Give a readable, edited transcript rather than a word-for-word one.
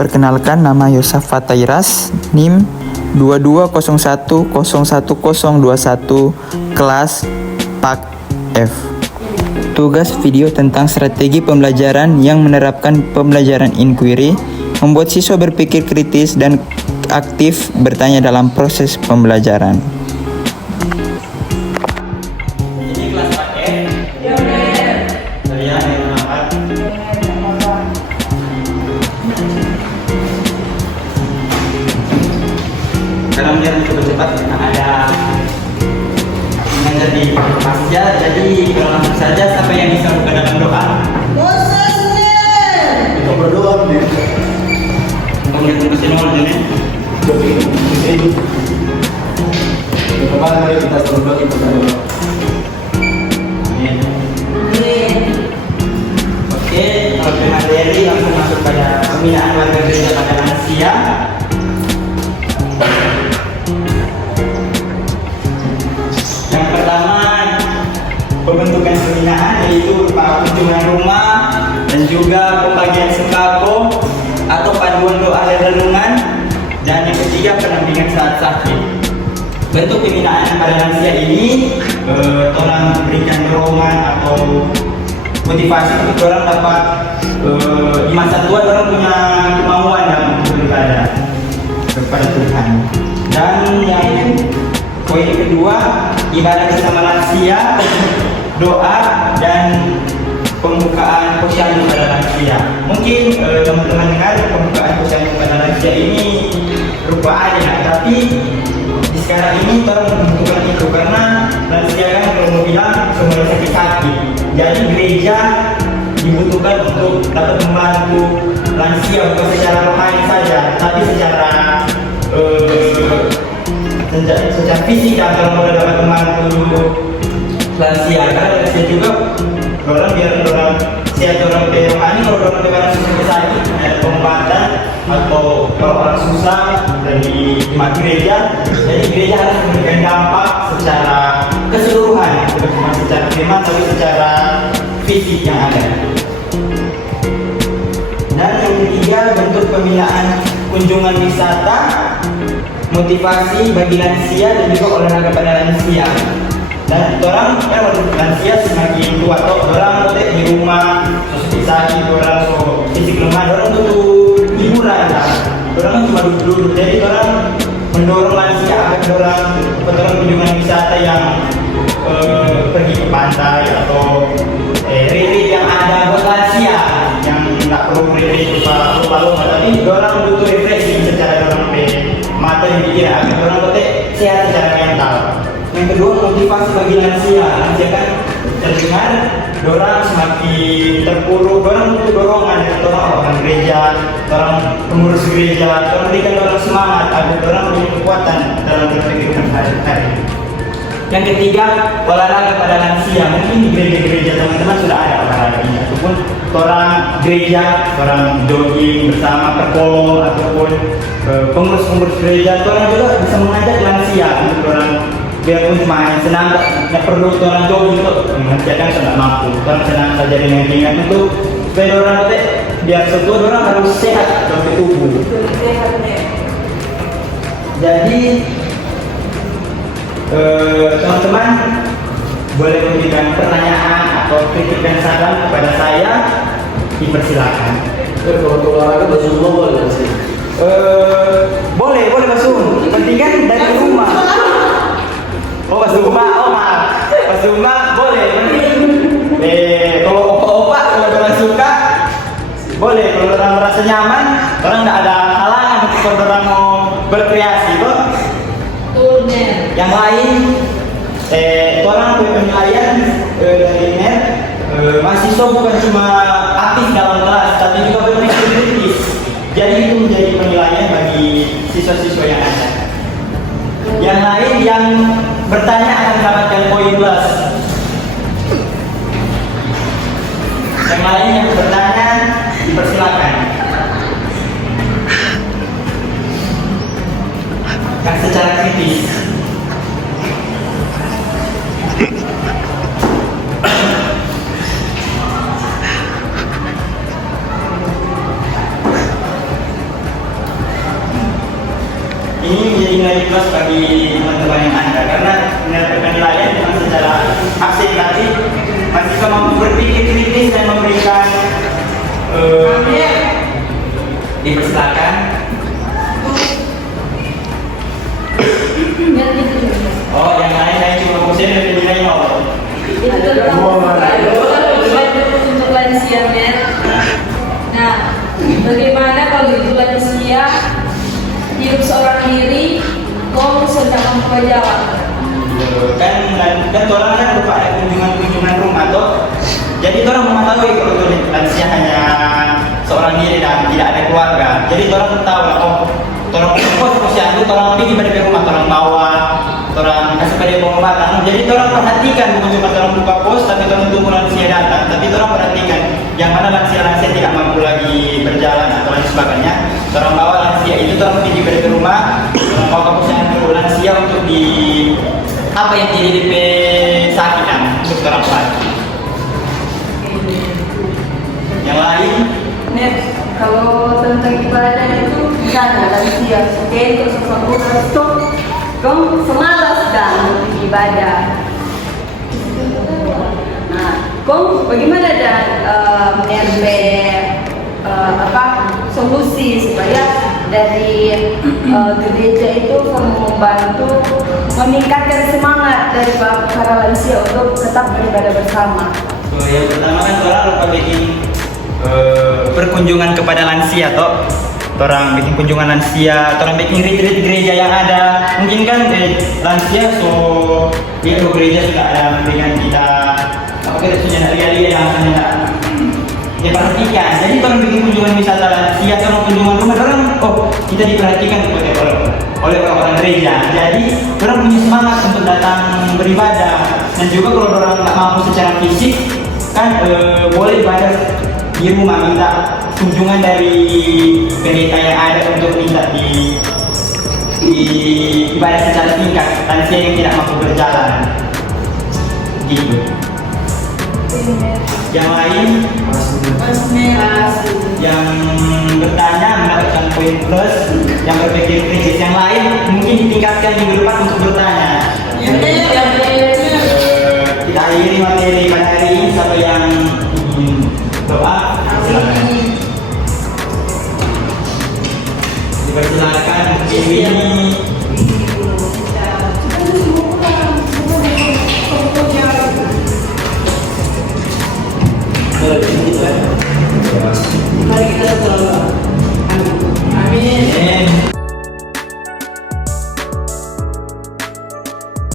Perkenalkan, nama Yosafat Tairas, NIM 2201011021, kelas PAK F. Tugas video tentang strategi pembelajaran yang menerapkan pembelajaran inquiry, membuat siswa berpikir kritis dan aktif bertanya dalam proses pembelajaran. Ini kelas PAK F. Saya Ahmad. Sekarang biar cepat-cepat karena ada menjadi pasca, jadi kalau langsung saja siapa yang bisa buka dalam doa? Kita berdoa nih. Kamu tunggu sini aja nih. Kemarin hari kita berdoa kita berdoa. Oke, kalau materi langsung masuk pada pembinaan warga gereja pada lansia. Yang pertama, pembentukan pembinaan yaitu berupa kunjungan rumah dan juga pembagian sembako atau panduan doa dan renungan, dan yang ketiga pendampingan saat sakit. Bentuk pembinaan pada lansia ini orang berikan dorongan atau motivasi untuk orang dapat di masa tua orang punya kemauan dalam beribadah kepada Tuhan. Dan yang poin kedua, ibadah bersama lansia, doa dan pembukaan posyandu pada lansia. Mungkin teman-teman dengar pembukaan posyandu pada lansia ini berupa aja, tapi di sekarang ini orang membutuhkan itu karena lansia kan kalau mau bilang semua sakit hati. Jadi gereja dibutuhkan untuk dapat membantu lansia bukan secara rohani saja, tapi secara fisik dan kalau mau dapat membantu lansia. Karena lansia juga orang biar orang sehat orang rohani, kalau orang dengan sakit ada pengobatan atau kalau orang susah dari jemaat gereja, jadi gereja harus memberikan dampak secara keseluruhan, bukan cuma secara firman tapi secara fisik yang ada. Dan yang ketiga, bentuk pembinaan kunjungan wisata, motivasi bagi lansia dan juga olahraga pada lansia. Dan orang kan lansia semakin tua atau orang di rumah terus sakit, orang fisik lemah, orang butuh hiburan lah. Orang cuma duduk, jadi orang mendorong lansia agar orang kunjungan wisata yang pergi ke pantai atau retreat yang ada buat lansia yang nggak perlu retreat lupa-lupa, tapi orang butuh refreshing secara orang mata dan pikiran agar orang sehat secara mental. Yang kedua, motivasi bagi lansia. Lansia kan terdengar dorang semakin terpuruk, dorang butuh dorongan dari orang gereja, orang pengurus gereja, orang berikan dorang semangat agar dorang punya kekuatan dalam berpikir hari-hari. Yang ketiga, olahraga pada lansia. Mungkin di gereja-gereja teman-teman sudah ada olahraganya, ataupun orang gereja, orang jogging bersama perpol ataupun pengurus-pengurus gereja, orang juga bisa mengajak lansia untuk orang biarpun cuma senang, nggak perlu orang jogging untuk lansia kan tidak mampu, orang senang saja dengan ringan untuk supaya orang biar setua orang harus sehat dalam tubuh. Jadi teman-teman boleh memberikan pertanyaan atau kritik dan saran kepada saya, dipersilakan. Kalau olahraga masuk rumah boleh nggak sih? Boleh masuk. Penting kan dari rumah. Oh masuk rumah, oh maaf. Masuk rumah boleh. Kalau opa-opa kalau orang suka boleh. Kalau orang merasa nyaman, orang nggak ada halangan kalau orang mau berkreasi, kok. Yang lain, orang penilaian dari net, mahasiswa bukan cuma aktif dalam kelas, tapi juga berpikir kritis. Jadi itu menjadi penilaian bagi siswa-siswa yang ada. Yang lain yang bertanya akan mendapatkan poin plus. Yang lain yang bertanya dipersilakan. Yang secara kritis. ini menjadi nilai plus bagi teman-teman yang ada karena nilai penilaian bukan secara absen tapi mahasiswa mampu berpikir kritis dan memberikan dipersilakan. Oh, yang lain cuma fokusnya dari nilai nol. Untuk lansia, men. Nah, bagaimana kalau itu lansia hidup seorang diri, kau sedang mampu jalan? Kan orang kan lupa ada kunjungan rumah toh. Jadi orang memahami kalau lansia hanya seorang diri dan tidak ada keluarga. Jadi orang tahu lah, oh, orang posyandu, orang pergi pada rumah, orang bawa, orang kasih pada pengobatan. Jadi orang perhatikan bukan cuma orang buka pos, tapi orang tunggu lansia datang. Tapi orang perhatikan yang mana lansia tidak mampu lagi berjalan atau lain sebagainya. Orang bawa lansia itu orang pergi pada rumah, orang bawa ke posyandu lansia untuk di apa yang jadi DP sakit kan untuk orang sakit. Yang lain, Net, kalau tentang ibadah itu misalnya lansia, oke, untuk sesuatu itu, kau semalas dan ibadah. Nah, kau bagaimana dan solusi supaya dari gereja itu membantu meningkatkan semangat dari para lansia untuk tetap beribadah bersama. yang pertama kan orang lupa bikin perkunjungan kepada lansia toh. Orang bikin kunjungan lansia, orang bikin retreat gereja yang ada. Mungkin kan lansia di gereja sudah ada memberikan kita apa kita sudah lihat yang tidak diperhatikan. Jadi orang bikin kunjungan wisata lansia atau kunjungan rumah orang, oh kita diperhatikan oleh orang-orang gereja. Jadi orang punya semangat untuk datang beribadah. Dan juga kalau orang nggak mampu secara fisik kan boleh ibadah di rumah, minta kunjungan dari pendeta yang ada untuk minta di ibadah secara singkat lansia yang tidak mampu berjalan gitu. Yang lain yang bertanya mendapatkan poin plus, yang berpikir kritis. Yang lain mungkin ditingkatkan minggu depan untuk bertanya. Kita akhiri materi pada hari ini. Siapa yang doa silakan. Dipersilakan ini